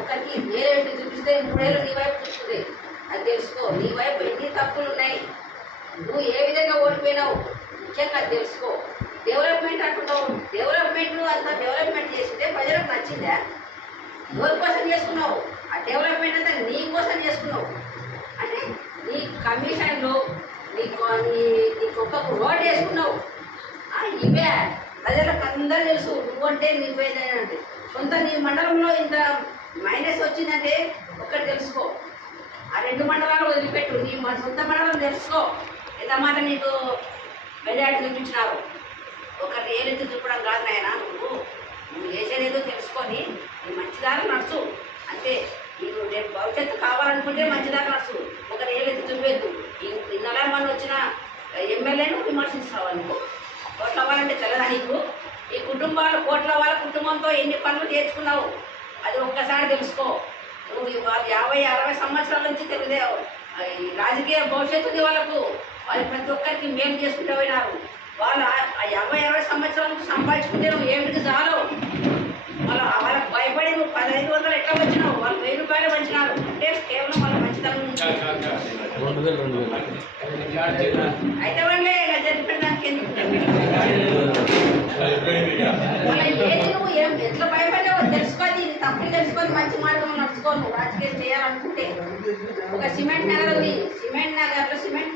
ఒకరికి వేరే చూపిస్తే మూడేళ్ళు నీ వైపు చూస్తుంది. అది తెలుసుకో. నీ వైపు ఎన్ని తప్పులు ఉన్నాయి, నువ్వు ఏ విధంగా ఓడిపోయినావు ముఖ్యంగా తెలుసుకో. డెవలప్మెంట్ అంటున్నావు. డెవలప్మెంట్ అంతా డెవలప్మెంట్ చేస్తుంటే ప్రజలకు నచ్చిందా? ఎవరి కోసం చేసుకున్నావు? ఆ డెవలప్మెంట్ అంతా నీ కోసం చేసుకున్నావు. అంటే నీ కమిషన్లు నీకు ఒక్కొక్క రోడ్ వేసుకున్నావు. ఇవే ప్రజలకు అందరూ తెలుసు. నువ్వంటే నీవేదంటే సొంత నీ మండలంలో ఇంత మైనస్ వచ్చిందంటే ఒక్కటి తెలుసుకో. ఆ 2 మండలాలు వదిలిపెట్టు, నీ సొంత మండలం తెలుసుకో. ఎంతమాట నీకు మెజార్టీ చూపించినారు. ఒకరిని ఏలెత్తి చూపడం కాదు నాయన. నువ్వు చేసేదేదో తెలుసుకొని నీ మంచిదారి నడుచు అంతే. నీకు రేపు భవిష్యత్తు కావాలనుకుంటే మంచిదారి నడుచు. ఒకరు ఏలెత్తి చూపేద్దు. ఈ 40 మంది వచ్చిన ఎమ్మెల్యేను విమర్శిస్తావా? నువ్వు కోట్ల అవ్వాలంటే తెల్లదా నీకు? ఈ కుటుంబాలు కోట్ల వాళ్ళ కుటుంబంతో ఎన్ని పనులు చేర్చుకున్నావు అది ఒక్కసారి తెలుసుకో. నువ్వు 50-60 సంవత్సరాల నుంచి తెలియదే రాజకీయ భవిష్యత్తు ఉంది వాళ్ళకు. వాళ్ళు ప్రతి ఒక్కరికి మేలు చేసుకుంటూ పోయినారు. వాళ్ళు 50-60 సంవత్సరాల నుంచి సంపాదించుకుంటే నువ్వు ఏమిటి చాలు. వాళ్ళకు భయపడి నువ్వు 1500 ఎట్లా వచ్చినావు? వాళ్ళు 1000 రూపాయలు పంచినారు అంటే కేవలం వాళ్ళ మంచితనం నుంచి. అయితే వాళ్ళే జరిపిడానికి ఎందుకు నువ్వు ఎట్లా భయపడ్డావో తెలుసుకొని తప్పులు తెలుసుకొని మంచి మార్గం నడుచుకో. నువ్వు రాజకీయం చేయాలనుకుంటే ఒక సిమెంట్ నగర్ ఉంది. సిమెంట్ నగర్లో సిమెంట్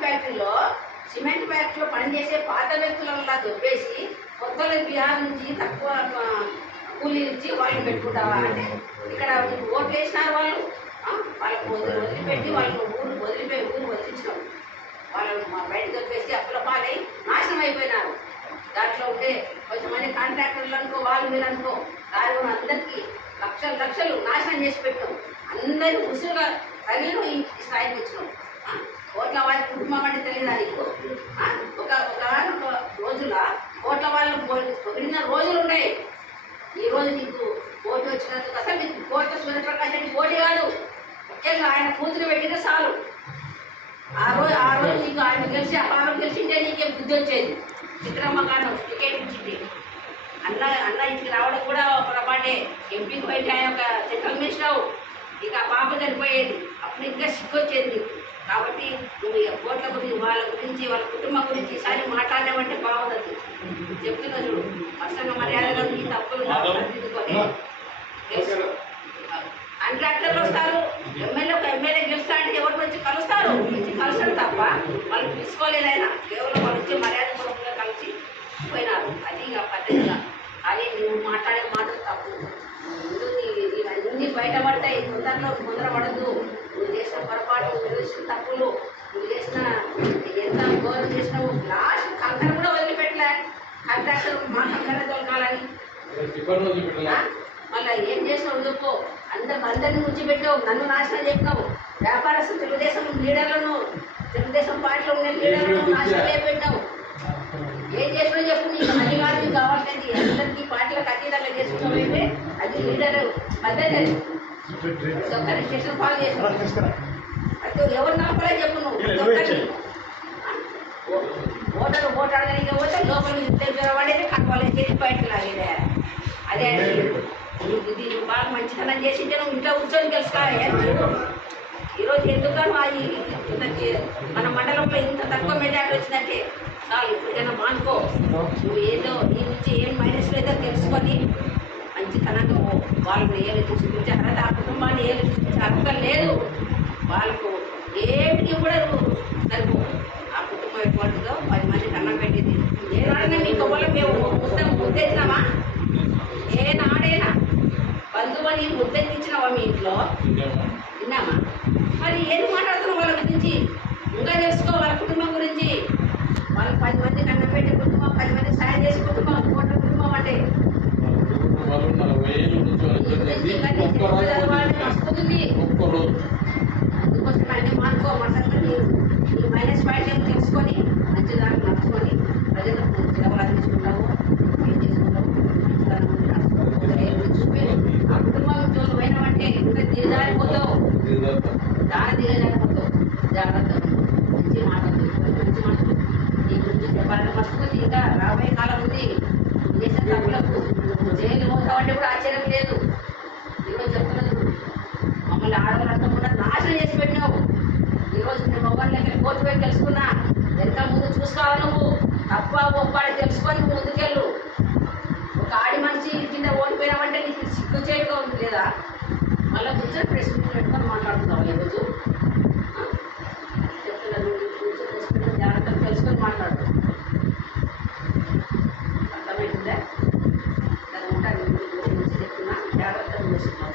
ఫ్యాక్టరీలో పనిచేసే పాత వ్యక్తులలో దొబ్బేసి కొత్తలు బీహార్ నుంచి తక్కువ కూలీలు ఇచ్చి వాళ్ళని పెట్టుకుంటావా? అంటే ఇక్కడ ఓట్లు వేసినారు వాళ్ళు. వాళ్ళకు వదిలిపెట్టి వాళ్ళని ఊరు వదిలించినాం. వాళ్ళు బయటకు దొబ్బేసి అప్పుల పాలై నాశనం అయిపోయినారు. దాంట్లో ఉంటే కొంతమంది కాంట్రాక్టర్లు అనుకో, వాళ్ళు మీరు అనుకో, దాని అందరికీ లక్షలు నాశనం చేసి పెట్టాం. అందరినీ ఉసురుగా తగిలిన ఈ స్థాయికి వచ్చినాం. కోట్ల వాళ్ళ కుటుంబం అంటే తెలియదా నీకు? ఒక రోజుల కోట్ల వాళ్ళు పొగిడిన రోజులు ఉన్నాయి. ఈ రోజు నీకు పోటీ వచ్చినందుకు అసలు నీకు కోట్ల సూర్యప్రకాశ్ అని పోటీ కాదు. ముఖ్యంగా ఆయన కూతురు పెట్టిన చాలు. ఆ రోజు నీకు ఆయన గెలిచింటే నీకే బుద్ధి వచ్చేది. చిత్రమ్మ గారు టికెట్ ఇచ్చింది. అన్న ఇంటికి రావడం కూడా పొరపాటే. ఎంపీకి పోయి ఆయన ఒక సెంట్రల్ మినిస్టర్ ఇక పాప చనిపోయేది. అప్పుడు ఇంకా సిగ్గు వచ్చేది నీకు. కాబట్టి నువ్వు కోట్ల గురించి వాళ్ళ గురించి వాళ్ళ కుటుంబం గురించి ఈసారి మాట్లాడేవంటే బాగుండదు. చెప్తున్నా చూడు. పర్సనల్ మర్యాదగా ఈ తప్పులు సరిదిద్దుకొని కాంట్రాక్టర్లు వస్తారు. ఎమ్మెల్యే గెలుస్తా అంటే ఎవరి వచ్చి కలుస్తారు. కలుస్తారు తప్ప వాళ్ళు తీసుకోలేదైనా కేవలం వాళ్ళు వచ్చి మర్యాద పూర్వకంగా కలిసి పోయినారు. అది ఇక పద్ధతిగా. కానీ నువ్వు మాట్లాడే మాటలు తప్పు. ఇవన్నీ బయటపడతాయి. ముందర పడద్దు. నువ్వు చేసిన పొరపాటు, నువ్వు చేసిన తప్పులు, నువ్వు చేసిన ఎంత గౌరవం చేసినావు. లాస్ట్ కంకర కూడా వదిలిపెట్టలే. కాంట్రాక్టర్ మా కంకర దొరకాలని మళ్ళీ ఏం చేసినావు చెప్పు. అందరినీ ఉంచిపెట్టావు. నన్ను నాశనం చెప్పినావు. వ్యాపారస్తు తెలుగుదేశం లీడర్లను, తెలుగుదేశం పార్టీలో ఉండే లీడర్లను నాశనం చేపెట్టావు. ఏం చేసినా చెప్పు. నీకు అన్ని కాదు నీకు కావాలంటే అందరికీ పార్టీలకు అతీతంగా చేసుకున్నావు. అది లీడర్ పద్ధతి. అది రిజిస్ట్రేషన్ ఫాలో చేసావు. అయితే ఎవరు నమ్మలే చెప్పు. నువ్వు ఓటర్ అడగడానికి పోతే లోపల పడేది కట్టుకోవాలి చేసి బయటకు లాగేదే. అదే ఇది బాగా మంచితనం చేసింటే నువ్వు ఇంట్లో కూర్చొని తెలుసుకోవాలి. ఈరోజు ఎందుకని మన మండలంలో ఇంత తక్కువ మెజార్టీ వచ్చిందంటే చాలు. ఇప్పటికైనా మానుకో. నువ్వు ఏదో నీ నుంచి ఏం మైనస్ లేదో తెలుసుకొని మంచితనంగా వాళ్ళకు ఏళ్ళు చూపించే అర్హత, ఆ కుటుంబాన్ని ఏళ్ళు చూపించే అర్హత లేదు వాళ్ళకు. ఏమిటి కూడా సరిపో. ఆ కుటుంబం ఎటువంటిదో 10 మందికి అన్నం పెట్టింది. ఏనాడైనా మీకు వల్ల మేము ముద్దెత్తినామా? ఏనాడైనా బంధువుని ముద్దెత్తించినావా మీ ఇంట్లో? విన్నామా? మరి ఏది మాట్లాడుతున్నావు వాళ్ళ గురించి? ఇంకా తెలుసుకో వాళ్ళ కుటుంబం గురించి. వాళ్ళకి 10 మందికి అన్నం పెట్టే కుటుంబం, 10 మందికి సాయం చేసే కుటుంబం, కోట్ల కుటుంబం అంటే వాళ్ళు 40 ఏళ్ళ నుంచి అనుసరించి ఒక్కరోజు అందుకోసం అన్ని మానుకో మసలు నీ మైనస్ పాయింట్ ఏం తెలుసుకొని మంచి దాన్ని నడుచుకొని ప్రజలకు సేవలు తీసుకుంటావు ఏం చేసుకుంటావు చూపి ఆ కుటుంబం జోలు పోయినామంటే ఇంకా దిగజారిపోతావు దిగజారిపోతావు జాగ్రత్త మంచి మాటలు మంచి మాటలు నీ గురించి చెప్పాలని మర్చిపోతే ఇంకా రాబోయే కాలం ఉంది దేశ తప్పులకు జైలు పోతామంటే కూడా ఆశ్చర్యం లేదు. ఈరోజు చెప్తున్నది మమ్మల్ని ఆడవాళ్ళంతా కూడా నాశనం చేసి పెట్టినావు. ఈరోజు నేను మొబైల్ కోర్టు పోయి తెలుసుకున్నా వెనక ముందు చూసుకోవాలి. నువ్వు తప్ప ఒప్పాడి తెలుసుకొని నువ్వు ముందుకెళ్ళు. ఒక ఆడి మనిషి కింద ఓడిపోయినామంటే నీకు సిగ్గు చేయగా ఉంది లేదా? మళ్ళీ కూర్చొని ప్రెస్ మీట్ పెట్టుకొని మాట్లాడుతున్నావు. ఈరోజు చెప్తున్నాను కూర్చొని జాగ్రత్తగా తెలుసుకొని మాట్లాడు. అర్థమైందా? దాని ఉంటాను చెప్తున్నా జాగ్రత్తగా చూస్తున్నావు.